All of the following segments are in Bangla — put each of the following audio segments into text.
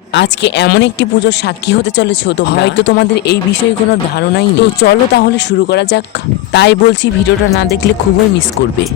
আজকে এমন একটি পুজোর সাক্ষী হতে চলেছো তোমরা, হয়তো তোমাদের এই বিষয়ে কোনো ধারণাই নেই। তো চলো তাহলে শুরু করা যাক। তাই বলছি, ভিডিওটা না দেখলে খুবই মিস করবে।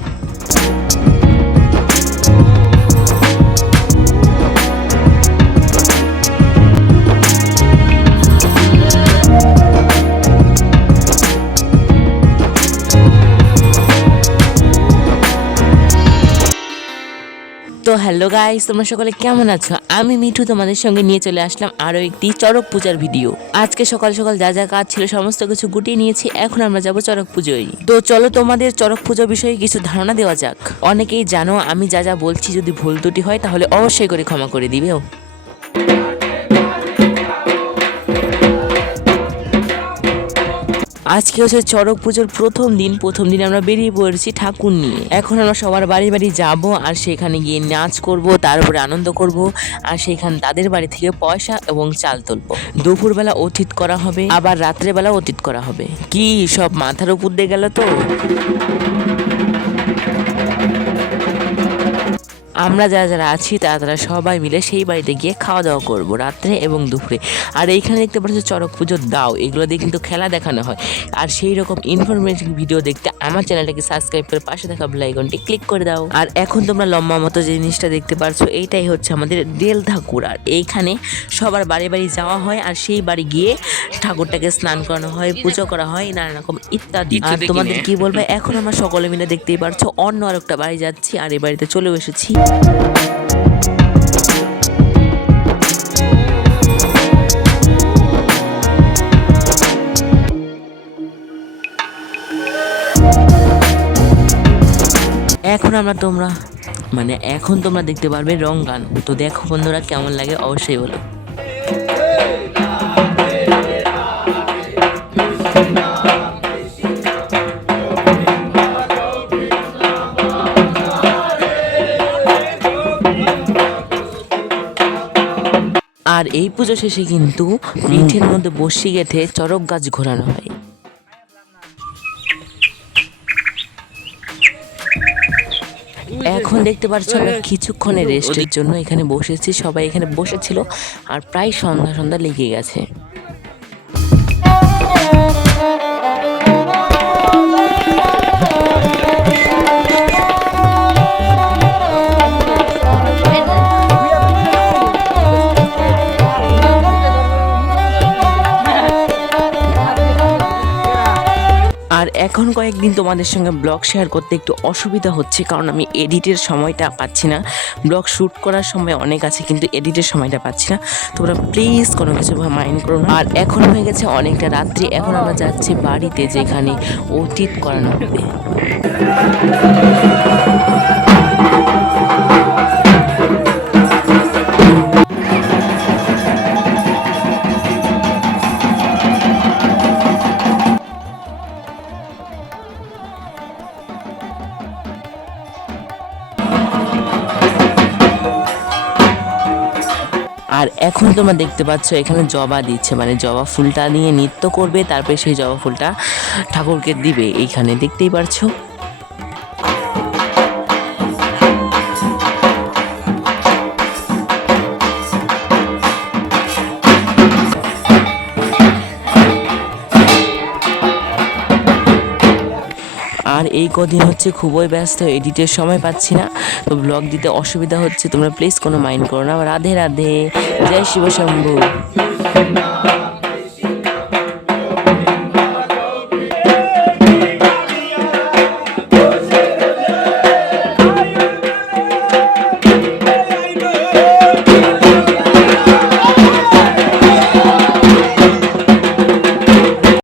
তো হ্যালো গাইস, তোমরা সকলে কেমন আছো? আমি মিঠু তোমাদের সঙ্গে নিয়ে চলে আসলাম আরো একটি চড়ক পূজার ভিডিও। আজকে সকাল সকাল যা যা কাজ ছিল সমস্ত কিছু গুটিয়ে নিয়েছি, এখন আমরা যাব চড়ক পুজোয়। তো চলো তোমাদের চড়ক পূজা বিষয়ে কিছু ধারণা দেওয়া যাক। অনেকেই জানো আমি যা যা বলছি যদি ভুল ত্রুটি হয় তাহলে অবশ্যই করে ক্ষমা করে দিবেও। আজকে হচ্ছে চড়ক পুজোর প্রথম দিন আমরা বেরিয়ে পড়েছি ঠাকুর নিয়ে। এখন আমরা সবার বাড়ি বাড়ি যাব আর সেখানে গিয়ে নাচ করব, তার উপরে আনন্দ করব, আর সেখানে তাদের বাড়ি থেকে পয়সা এবং চাল তুলবো। দুপুরবেলা অতীত করা হবে, আবার রাত্রেবেলা অতীত করা হবে। কি সব মাথার উপর দিয়ে গেল তো। আমরা যারা যারা আছি তারা সবাই মিলে সেই বাড়িতে গিয়ে খাওয়া দাওয়া করবো রাত্রে এবং দুপুরে। আর এইখানে দেখতে পাচ্ছ চড়ক পুজোর দাও, এগুলো দিয়ে কিন্তু খেলা দেখানো হয়। আর সেই রকম ইনফরমেটিভ ভিডিও দেখতে আমার চ্যানেলটাকে সাবস্ক্রাইব করে পাশে থাকা বেল আইকনটি ক্লিক করে দাও। আর এখন তোমরা লম্বা মতো যে জিনিসটা দেখতে পারছো, এইটাই হচ্ছে আমাদের দেল ঠাকুর। আর এইখানে সবার বাড়ি বাড়ি যাওয়া হয় আর সেই বাড়ি গিয়ে ঠাকুরটাকে স্নান করানো হয়, পুজো করা হয়, নানা রকম ইত্যাদি। আর তোমাদের কি বলবো, এখন আমরা সকলে মিলে দেখতেই পারছো অন্য আরেকটা বাড়ি যাচ্ছি আর এই বাড়িতে চলেও এসেছি। এখন তোমরা দেখতে পারবে রং গান। তো দেখো বন্ধুরা কেমন লাগে অবশ্যই বলো। আর এই পুজো শেষে কিন্তু পিঠের মধ্যে বসি গেঁথে চড়ক গাছ ঘোরানো হয়। এখন দেখতে পাচ্ছ আমরা কিছুক্ষণের রেস্টের জন্য এখানে বসেছি, সবাই এখানে বসেছিল আর প্রায় সন্ধ্যা সন্ধ্যা লেগে গেছে। আর এখন কয়েকদিন তোমাদের সঙ্গে ব্লগ শেয়ার করতে একটু অসুবিধা হচ্ছে, কারণ আমি এডিটের সময়টা পাচ্ছি না। ব্লগ শ্যুট করার সময় অনেক আছে কিন্তু এডিটের সময়টা পাচ্ছি না, তোমরা প্লিজ কোনো কিছু মাইন্ড করো না। আর এখন হয়ে গেছে অনেকটা রাত্রি, এখন আমরা যাচ্ছি বাড়িতে যেখানে অতীত করানো হবে। আর এখন তোমরা দেখতে পাচ্ছ এখানে জবা দিচ্ছে, মানে জবা ফুলটা নিয়ে নৃত্য করবে, তারপরে সেই জবা ফুলটা ঠাকুরকে দিবে। এইখানে দেখতেই পারছো। আর এই কদিন হচ্ছে খুবই ব্যস্ত, এডিটের সময় পাচ্ছি না, তো ব্লগ দিতে অসুবিধা হচ্ছে, তোমরা প্লিজ কোনো মাইন্ড করো না। রাধে রাধে, জয় শিব শম্ভু।